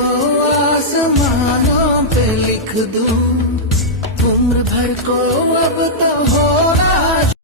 को आसमानों पे लिख दूं, उम्र भर को अब तो हो